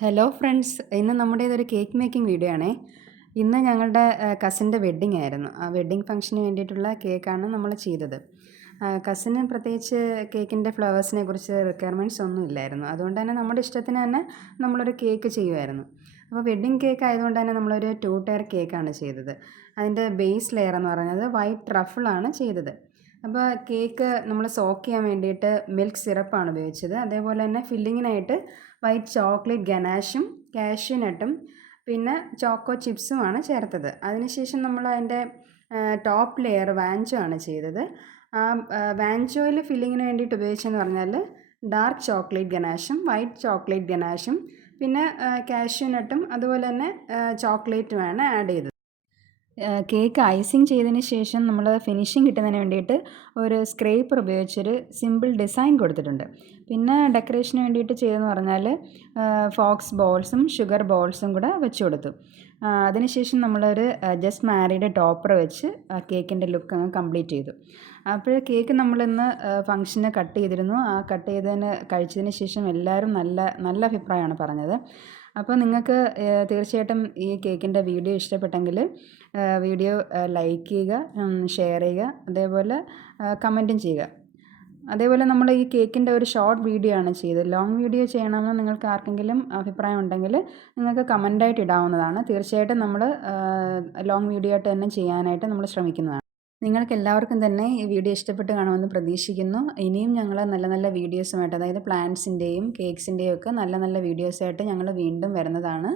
Hello friends, ഇന്ന് നമ്മുടേതൊരു cake making video ആണേ. ഇന്ന് ഞങ്ങളുടെ കസിൻ്റെ വെഡ്ഡിങ് ആയിരുന്നു. ആ വെഡ്ഡിങ് ഫംഗ്ഷന് വേണ്ടിയിട്ടുള്ള കേക്കാണ് നമ്മൾ ചെയ്തത്. കസിന് പ്രത്യേകിച്ച് കേക്കിൻ്റെ ഫ്ലവേഴ്സിനെ കുറിച്ച് റിക്വയർമെൻറ്റ്സ് ഒന്നും ഇല്ലായിരുന്നു. അതുകൊണ്ട് തന്നെ നമ്മുടെ ഇഷ്ടത്തിന് തന്നെ നമ്മളൊരു കേക്ക് ചെയ്യുമായിരുന്നു. അപ്പോൾ വെഡ്ഡിങ് കേക്ക് ആയതുകൊണ്ട് തന്നെ നമ്മളൊരു 2 ടയർ കേക്കാണ് ചെയ്തത്. അതിൻ്റെ ബേസ് ലെയർ എന്ന് പറയുന്നത് വൈറ്റ് ട്രഫിളാണ് ചെയ്തത്. അപ്പോൾ കേക്ക് നമ്മൾ സോക്ക് ചെയ്യാൻ വേണ്ടിയിട്ട് മിൽക്ക് സിറപ്പാണ് ഉപയോഗിച്ചത്. അതേപോലെ തന്നെ ഫില്ലിങ്ങിനായിട്ട് വൈറ്റ് ചോക്ലേറ്റ് ഗനാഷും കാഷ്യൂ നട്ടും പിന്നെ ചോക്കോ ചിപ്സുമാണ് ചേർത്തത്. അതിനുശേഷം നമ്മൾ അതിൻ്റെ ടോപ്പ് ലെയർ വാഞ്ചോ ആണ് ചെയ്തത്. ആ വാഞ്ചോയിൽ ഫില്ലിങ്ങിന് വേണ്ടിയിട്ട് ഉപയോഗിച്ചതെന്ന് പറഞ്ഞാൽ ഡാർക്ക് ചോക്ലേറ്റ് ഗനാഷും വൈറ്റ് ചോക്ലേറ്റ് ഗനാഷും പിന്നെ കാഷ്യൂ നട്ടും അതുപോലെ തന്നെ ചോക്ലേറ്റുമാണ് ആഡ് ചെയ്തത്. കേക്ക് ഐസിങ് ചെയ്തതിന് ശേഷം നമ്മൾ ഫിനിഷിങ് കിട്ടുന്നതിന് വേണ്ടിയിട്ട് ഒരു സ്ക്രേപ്പർ ഉപയോഗിച്ചൊരു സിമ്പിൾ ഡിസൈൻ കൊടുത്തിട്ടുണ്ട്. പിന്നെ ഡെക്കറേഷന് വേണ്ടിയിട്ട് ചെയ്തതെന്ന് പറഞ്ഞാൽ ഫോക്സ് ബോൾസും ഷുഗർ ബോൾസും കൂടെ വെച്ച് കൊടുത്തു. അതിനുശേഷം നമ്മളൊരു ജസ്റ്റ് മാരീഡ് ടോപ്പർ വെച്ച് കേക്കിൻ്റെ ലുക്ക് അങ്ങ് കംപ്ലീറ്റ് ചെയ്തു. അപ്പോൾ കേക്ക് നമ്മളിന്ന് ഫംഗ്ഷന് കട്ട് ചെയ്തിരുന്നു. ആ കട്ട് ചെയ്തതിന് കഴിച്ചതിന് ശേഷം എല്ലാവരും നല്ല നല്ല അഭിപ്രായമാണ് പറഞ്ഞത്. അപ്പോൾ നിങ്ങൾക്ക് തീർച്ചയായിട്ടും ഈ കേക്കിൻ്റെ വീഡിയോ ഇഷ്ടപ്പെട്ടെങ്കിൽ വീഡിയോ ലൈക്ക് ചെയ്യുക, ഷെയർ ചെയ്യുക, അതേപോലെ കമൻറ്റും ചെയ്യുക. അതേപോലെ നമ്മൾ ഈ കേക്കിൻ്റെ ഒരു ഷോർട്ട് വീഡിയോ ആണ് ചെയ്തത്. ലോങ് വീഡിയോ ചെയ്യണമെന്ന് നിങ്ങൾക്ക് ആർക്കെങ്കിലും അഭിപ്രായം ഉണ്ടെങ്കിൽ നിങ്ങൾക്ക് കമൻ്റായിട്ട് ഇടാവുന്നതാണ്. തീർച്ചയായിട്ടും നമ്മൾ ലോങ് വീഡിയോ ആയിട്ട് തന്നെ ചെയ്യാനായിട്ട് നമ്മൾ ശ്രമിക്കുന്നതാണ്. നിങ്ങൾക്ക് എല്ലാവർക്കും തന്നെ ഈ വീഡിയോ ഇഷ്ടപ്പെട്ട് കാണുമെന്ന് പ്രതീക്ഷിക്കുന്നു. ഇനിയും ഞങ്ങൾ നല്ല നല്ല വീഡിയോസുമായിട്ട്, അതായത് പ്ലാന്റ്സിൻ്റെയും കേക്ക്സിൻ്റെയും ഒക്കെ നല്ല നല്ല വീഡിയോസായിട്ട് ഞങ്ങൾ വീണ്ടും വരുന്നതാണ്.